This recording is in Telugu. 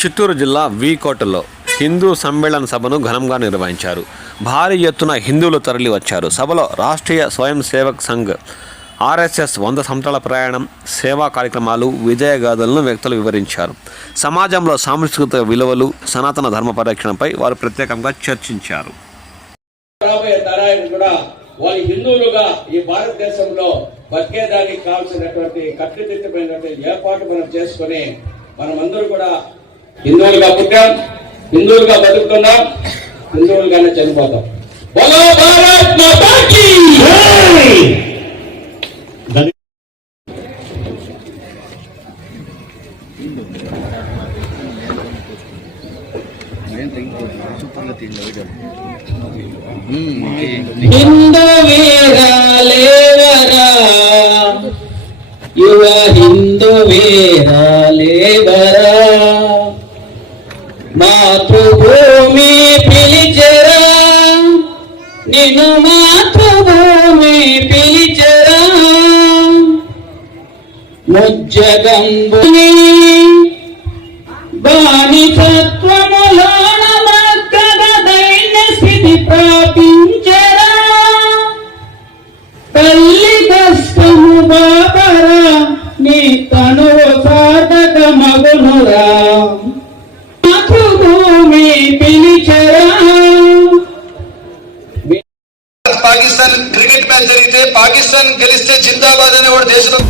చిత్తూరు జిల్లా వీకోటలో హిందూ సమ్మేళన సభను ఘనంగా నిర్వహించారు. భారీ ఎత్తున హిందువులు తరలి వచ్చారు. సభలో రాష్ట్రీయ స్వయం సేవక్ సంఘ్, ఆర్ఎస్ఎస్ 100 సంవత్సరాల ప్రయాణం, సేవా కార్యక్రమాలు, విజయగాథలను వ్యక్తులు వివరించారు. సమాజంలో సాంస్కృతిక విలువలు, సనాతన ధర్మ పరిరక్షణపై వారు ప్రత్యేకంగా చర్చించారు. వాళ్ళు హిందువులుగా ఈ భారతదేశంలో బతికేదానికి కావాల్సినటువంటి కట్టుదిట్టమైనటువంటి ఏర్పాటు మనం చేసుకుని మనమందరూ కూడా హిందువులుగా పుట్టాం, హిందువులుగా బతుకుతున్నాం, హిందువులుగానే చనిపోతాం. బోలో భారత్ మాతా కీ జై. हिंदू वीरा लेवरा युवा हिंदू वीरा लेवरा मातृभूमि पिलिचरा निनु मातृभूमि पिलिचरा मुज्जगंबुनी బానిసత్వములోన మక్కద దైన్య స్థితి ప్రాపించరా తల్లి కష్టము బాబరా నీ తనువు సాధక మగునురా మాతృభూమి పిలిచరా. పాకిస్తాన్ క్రికెట్ మ్యాచ్ జరిగితే పాకిస్తాన్ గెలిస్తే జిందాబాద్ అనే వాడు దేశంలో